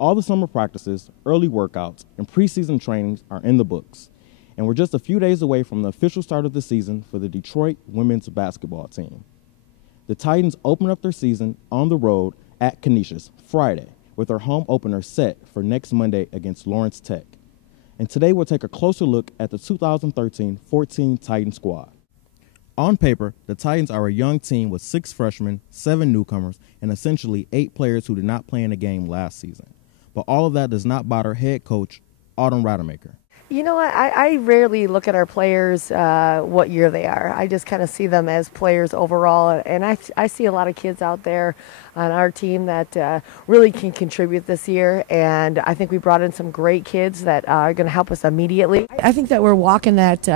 All the summer practices, early workouts, and preseason trainings are in the books, and we're just a few days away from the official start of the season for the Detroit women's basketball team. The Titans open up their season on the road at Canisius Friday, with their home opener set for next Monday against Lawrence Tech. And today we'll take a closer look at the 2013-14 Titan squad. On paper, the Titans are a young team with 6 freshmen, 7 newcomers, and essentially 8 players who did not play in a game last season. But all of that does not bother head coach Autumn Rademacher. You know what, I rarely look at our players what year they are. I just kind of see them as players overall, and I see a lot of kids out there on our team that really can contribute this year, and I think we brought in some great kids that are going to help us immediately. I think that we're walking that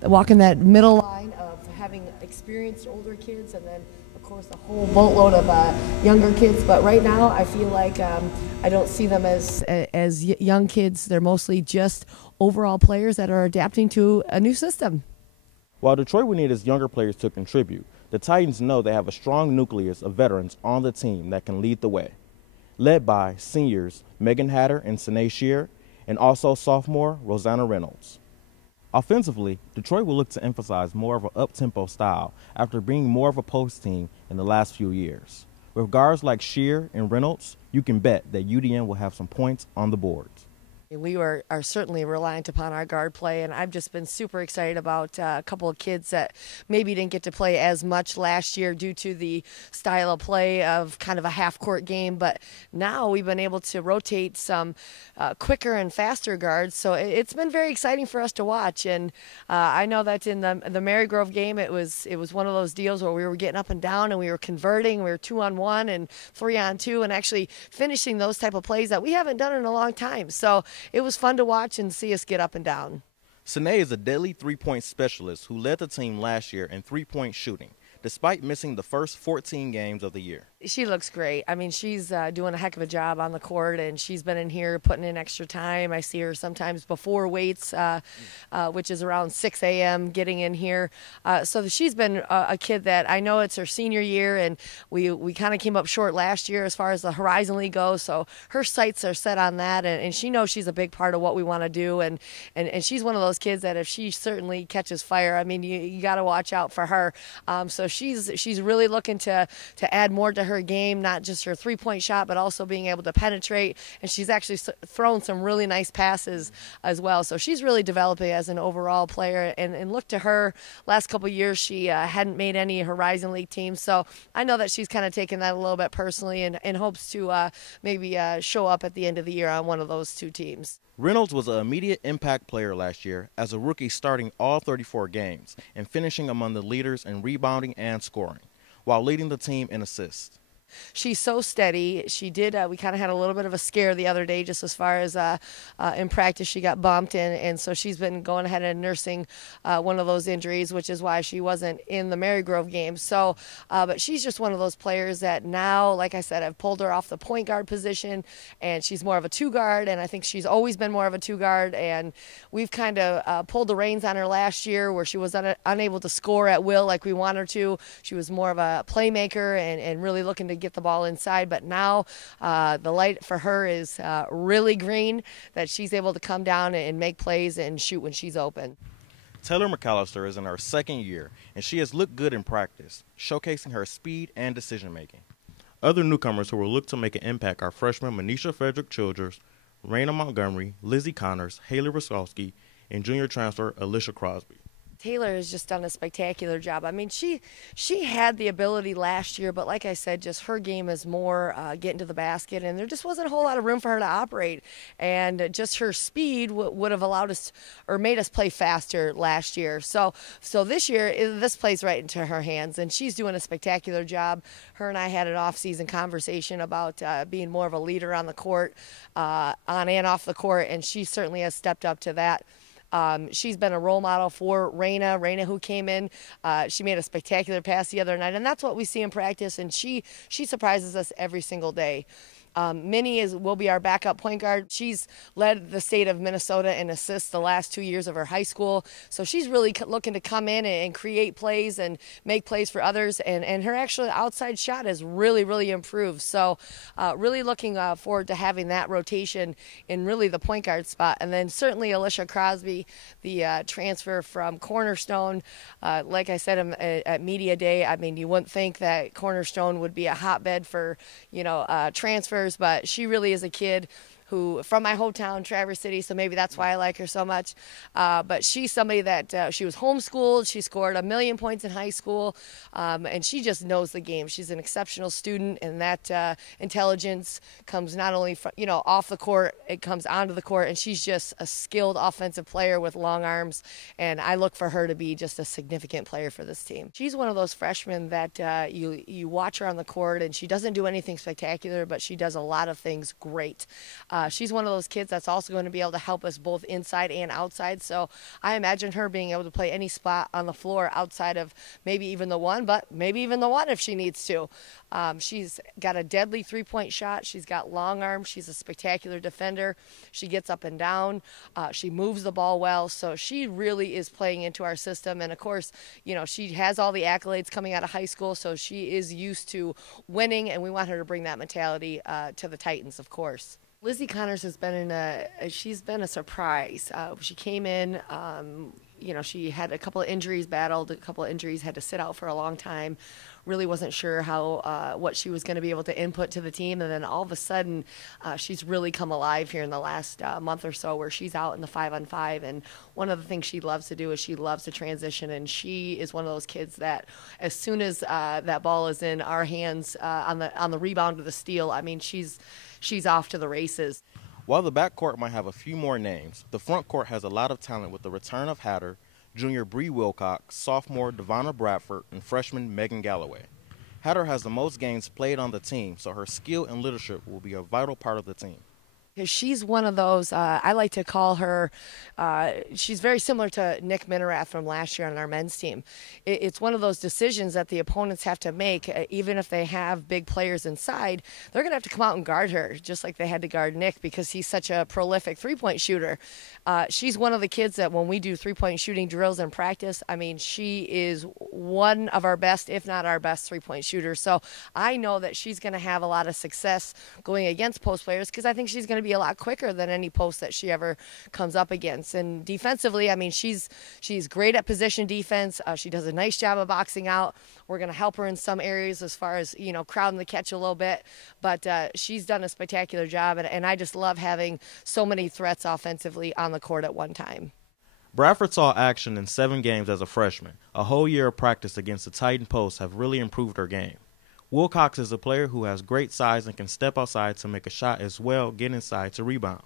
middle line of having experienced older kids and then of course a whole boatload of younger kids, but right now I feel like I don't see them as young kids. They're mostly just overall players that are adapting to a new system. While Detroit will need its younger players to contribute, the Titans know they have a strong nucleus of veterans on the team that can lead the way. Led by seniors Megan Hatter and Sine Shear, and also sophomore Rosanna Reynolds. Offensively, Detroit will look to emphasize more of an up-tempo style after being more of a post team in the last few years. With guards like Shear and Reynolds, you can bet that UDN will have some points on the boards. We are certainly reliant upon our guard play, and I've just been super excited about a couple of kids that maybe didn't get to play as much last year due to the style of play of kind of a half-court game, but now we've been able to rotate some quicker and faster guards, so it's been very exciting for us to watch. And I know that in the Marygrove game, it was one of those deals where we were getting up and down and we were converting. We were 2-on-1 and 3-on-2 and actually finishing those type of plays that we haven't done in a long time. So it was fun to watch and see us get up and down. Sine is a deadly three-point specialist who led the team last year in three-point shooting, despite missing the first 14 games of the year. She looks great. I mean, she's doing a heck of a job on the court, and she's been in here putting in extra time. I see her sometimes before weights, which is around 6 a.m., getting in here. So she's been a kid that I know it's her senior year, and we kind of came up short last year as far as the Horizon League goes, so her sights are set on that, and she knows she's a big part of what we want to do, and she's one of those kids that if she certainly catches fire, I mean, you got to watch out for her. So she's really looking to add more to her game, not just her three-point shot, but also being able to penetrate, and she's actually thrown some really nice passes as well. So she's really developing as an overall player, and look to her. Last couple of years, she hadn't made any Horizon League teams, so I know that she's kind of taken that a little bit personally and hopes to maybe show up at the end of the year on one of those 2 teams. Reynolds was an immediate impact player last year as a rookie, starting all 34 games and finishing among the leaders in rebounding and scoring, while leading the team in assists. She's so steady. She did. We kind of had a little bit of a scare the other day, just as far as in practice she got bumped, and so she's been going ahead and nursing one of those injuries, which is why she wasn't in the Marygrove game. So, but she's just one of those players that now, like I said, I've pulled her off the point guard position, and she's more of a 2 guard, and I think she's always been more of a 2 guard, and we've kind of pulled the reins on her last year where she was unable to score at will like we want her to. She was more of a playmaker and really looking to get the ball inside, but now the light for her is really green, that she's able to come down and make plays and shoot when she's open. Taylor McAllister is in her 2nd year, and she has looked good in practice, showcasing her speed and decision-making. Other newcomers who will look to make an impact are freshmen Manisha Frederick-Childers, Raina Montgomery, Lizzie Connors, Haley Roskowski, and junior transfer Alicia Crosby. Taylor has just done a spectacular job. I mean, she had the ability last year, but like I said, just her game is more getting to the basket, and there just wasn't a whole lot of room for her to operate. And just her speed would have allowed us or made us play faster last year. So this year, this plays right into her hands, and she's doing a spectacular job. Her and I had an off-season conversation about being more of a leader on the court, on and off the court, and she certainly has stepped up to that. She's been a role model for Raina who came in. She made a spectacular pass the other night, and that's what we see in practice, and she surprises us every single day. Minnie will be our backup point guard. She's led the state of Minnesota in assists the last 2 years of her high school. So she's really looking to come in and create plays and make plays for others. And her actual outside shot has really, really improved. So really looking forward to having that rotation in really the point guard spot. And then certainly Alicia Crosby, the transfer from Cornerstone. Like I said at Media Day, I mean, you wouldn't think that Cornerstone would be a hotbed for, transfers, but she really is a kid who, from my hometown, Traverse City, so maybe that's why I like her so much. But she's somebody that she was homeschooled. She scored 1 million points in high school, and she just knows the game. She's an exceptional student, and that intelligence comes not only from, off the court, it comes onto the court, and she's just a skilled offensive player with long arms, and I look for her to be just a significant player for this team. She's one of those freshmen that you watch her on the court, and she doesn't do anything spectacular, but she does a lot of things great. She's one of those kids that's also going to be able to help us both inside and outside. So I imagine her being able to play any spot on the floor outside of maybe even the one, but maybe even the one if she needs to. She's got a deadly three-point shot. She's got long arms. She's a spectacular defender. She gets up and down. She moves the ball well. So she really is playing into our system. And, of course, she has all the accolades coming out of high school, so she is used to winning, and we want her to bring that mentality to the Titans, of course. Lizzie Connors has been she's been a surprise. She came in, she had a couple of injuries, battled a couple of injuries, had to sit out for a long time. Really wasn't sure what she was going to be able to input to the team, and then all of a sudden, she's really come alive here in the last month or so, where she's out in the 5-on-5. And one of the things she loves to do is she loves to transition, and she is one of those kids that, as soon as that ball is in our hands on the rebound or the steal, I mean, she's off to the races. While the backcourt might have a few more names, the front court has a lot of talent with the return of Hatter, junior Bree Wilcox, sophomore Devonna Bradford, and freshman Megan Galloway. Hatter has the most games played on the team, so her skill and leadership will be a vital part of the team. She's one of those, I like to call her, she's very similar to Nick Minerath from last year on our men's team. It's one of those decisions that the opponents have to make, even if they have big players inside, they're going to have to come out and guard her, just like they had to guard Nick because he's such a prolific three-point shooter. She's one of the kids that when we do three-point shooting drills in practice, I mean, she is one of our best, if not our best, three-point shooters. So I know that she's going to have a lot of success going against post players because I think she's going to be a lot quicker than any post that she ever comes up against. And defensively, I mean, she's great at position defense. She does a nice job of boxing out. We're going to help her in some areas as far as, crowding the catch a little bit. But she's done a spectacular job, and I just love having so many threats offensively on the court at one time. Bradford saw action in 7 games as a freshman. A whole year of practice against the Titan posts have really improved her game. Wilcox is a player who has great size and can step outside to make a shot as well, get inside to rebound.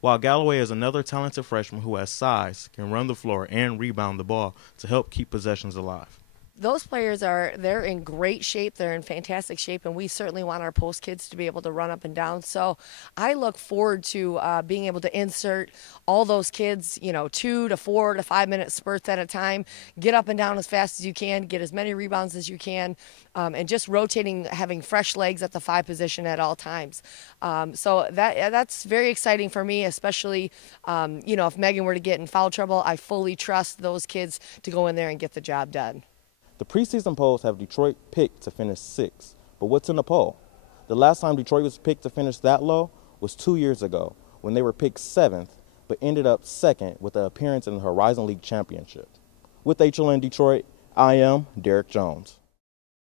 While Galloway is another talented freshman who has size, can run the floor and rebound the ball to help keep possessions alive. Those players they're in great shape. They're in fantastic shape, and we certainly want our post kids to be able to run up and down. So I look forward to being able to insert all those kids, 2 to 4 to 5 minute spurts at a time, get up and down as fast as you can, get as many rebounds as you can, and just rotating, having fresh legs at the 5 position at all times. So that's very exciting for me, especially, if Megan were to get in foul trouble, I fully trust those kids to go in there and get the job done. The preseason polls have Detroit picked to finish 6th, but what's in the poll? The last time Detroit was picked to finish that low was 2 years ago when they were picked 7th, but ended up 2nd with an appearance in the Horizon League Championship. With HLN Detroit, I am Derek Jones.